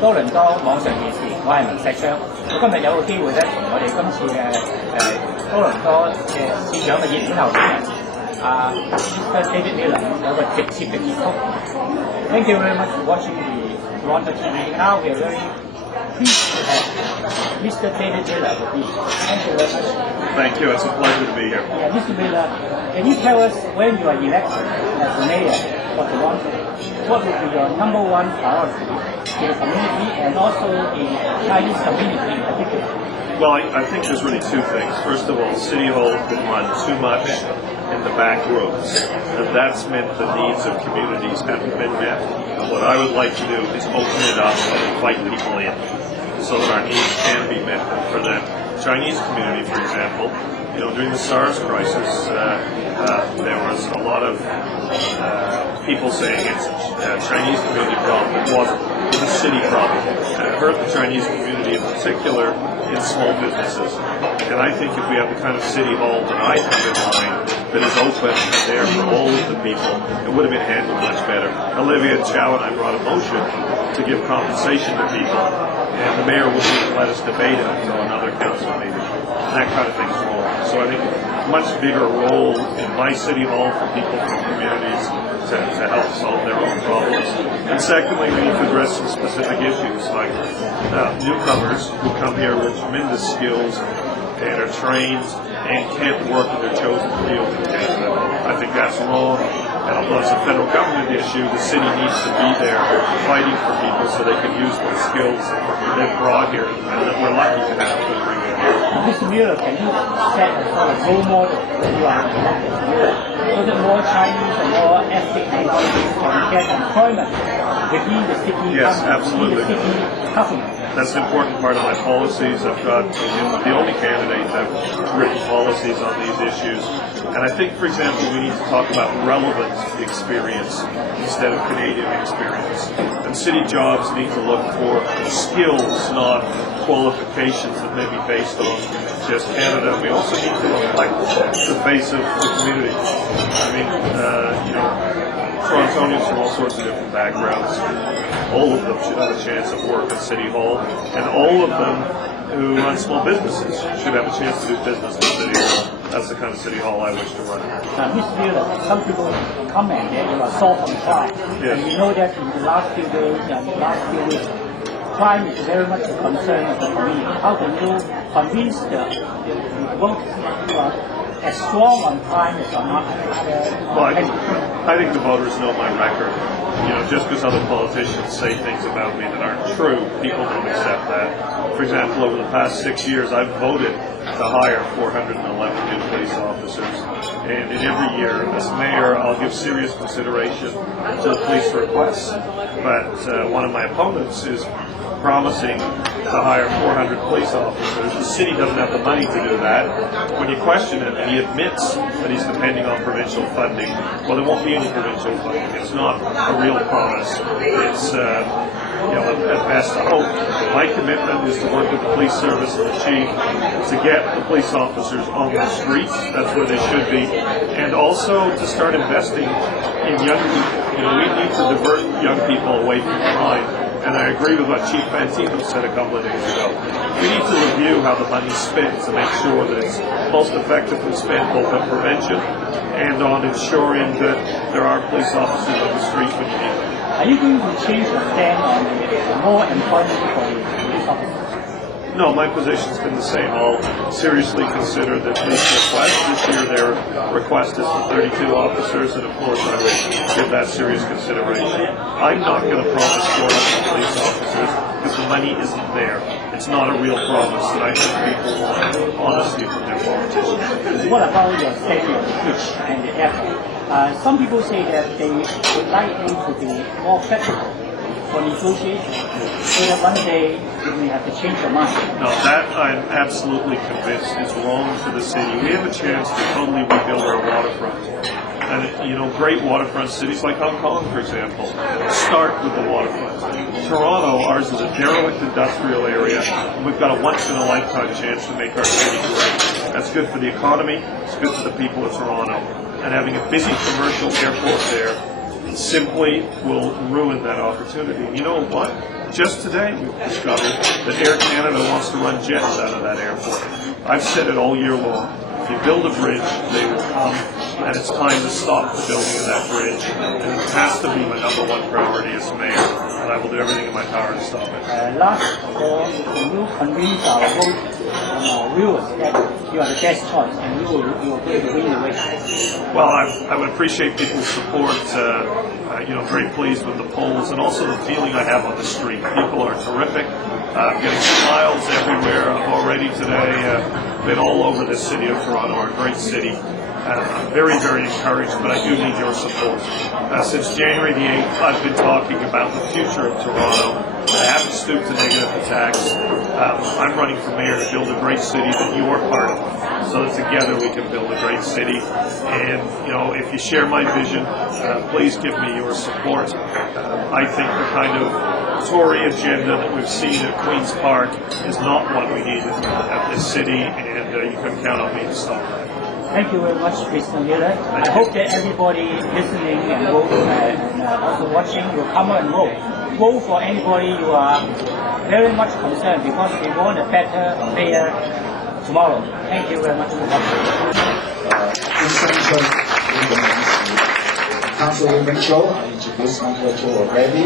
多倫多網上電視，我係明石昌。我今日有個機會咧，同我哋今次嘅多倫多嘅市長嘅熱點候選人Mr. David Miller 有個直接嘅接觸。Thank you very much for watching the Toronto TV. Now we are very pleased to have Mr. David Miller with me. Thank you very much. Thank you. It's a pleasure to be here. Yeah, Mr. Miller, can you tell us when you are elected as the mayor for Toronto, what would be your number one priority to the community and also the Chinese community in particular? Well, I think there's really two things. First of all, City Hall has been run too much in the back rooms, and that's meant the needs of communities haven't been met. And what I would like to do is open it up and invite people in so that our needs can be met. And for the Chinese community, for example, during the SARS crisis, there was a lot of people saying it's a Chinese community problem. It wasn't. It was a city problem. And it hurt the Chinese community in particular in small businesses. And I think if we have the kind of city hall that I have in mind that is open and there for all of the people, it would have been handled much better. Olivia Chow and I brought a motion to give compensation to people, and the mayor wouldn't even let us debate it until another council meeting. And that kind of thing's wrong. So I think a much bigger role in my city hall for people from communities to help solve their own problems. And secondly, we need to address some specific issues like newcomers who come here with tremendous skills and are trained and can't work in their chosen field in Canada. I think that's wrong. And although it's a federal government issue, the city needs to be there fighting for people so they can use those skills they've brought here and that we're lucky to have to bring in here. Mr. Miller, can you set a sort of role model when you are elected here so that more Chinese and more ethnic minorities can get employment within the city absolutely. Within the city government? That's an important part of my policies. I've got the only candidate that have written policies on these issues. And I think, for example, we need to talk about relevant experience instead of Canadian experience. And city jobs need to look for skills, not qualifications that may be based on just Canada. We also need to reflect the face of the community. I mean, Torontonians from all sorts of different backgrounds. All of them should have a chance at work at City Hall, and all of them who run small businesses should have a chance to do business at City Hall. That's the kind of City Hall I wish to run. Mr. Miller, some people comment that you are soft on crime. Yes. And we know that in the last few days and the last few weeks, crime is very much a concern of the community. How can you convince the voters that you are as strong on crime as or not? Well, I think the voters know my record. Just because other politicians say things about me that aren't true, people don't accept that. For example, over the past 6 years, I've voted to hire 411 new police officers. And in every year, as mayor, I'll give serious consideration to the police requests. But one of my opponents is promising to hire 400 police officers. The city doesn't have the money to do that. When you question him, he admits that he's depending on provincial funding. Well, there won't be any provincial funding. It's not a real promise. It's, at best a hope. My commitment is to work with the police service and the chief to get the police officers on the streets. That's where they should be. And also to start investing in young people. We need to divert young people away from crime. And I agree with what Chief Fantino said a couple of days ago. We need to review how the money's spent to make sure that it's most effectively spent both on prevention and on ensuring that there are police officers on the street when you need them. Are you going to change your stand on more employment for police officers? No, my position's been the same. I'll seriously consider the police request. This year their request is for 32 officers, and of course I will give that serious consideration. I'm not going to promise 400 police officers because the money isn't there. It's not a real promise, and I think people want honesty from their politicians. What about your stadium, the pitch, and the effort? Some people say that they would like you to be more flexible for negotiation, so that one day you may have to change your mind. No, that I'm absolutely convinced is wrong for the city. We have a chance to totally rebuild our waterfront. And, great waterfront cities like Hong Kong, for example, start with the waterfront. Toronto, ours is a derelict industrial area, and we've got a once-in-a-lifetime chance to make our city great. That's good for the economy, it's good for the people of Toronto. And having a busy commercial airport there simply will ruin that opportunity. You know what? Just today we've discovered that Air Canada wants to run jets out of that airport. I've said it all year long. If you build a bridge, they will come, and it's time to stop the building of that bridge. And it has to be my number one priority as mayor, and I will do everything in my power to stop it. Last, can you convince our viewers that you are the best choice and you are going to win the race? Well, I would appreciate people's support. Very pleased with the polls and also the feeling I have on the street. People are terrific. I'm getting smiles everywhere. I've already today been all over this city of Toronto, our great city. I'm very, very encouraged, but I do need your support. Since January the 8th, I've been talking about the future of Toronto. I haven't stooped to negative attacks. I'm running for mayor to build a great city that you are part of, so that together we can build a great city. And, if you share my vision, please give me your support. I think the kind of Tory agenda that we've seen at Queen's Park is not what we need at this city, and you can count on me to stop that. Thank you very much, Mr. Miller. I hope that everybody listening and also watching will come and vote. Vote for anybody you are very much concerned because we want a better mayor tomorrow. Thank you very much for watching. Councilwoman Joan, I introduced Councilor Joan already.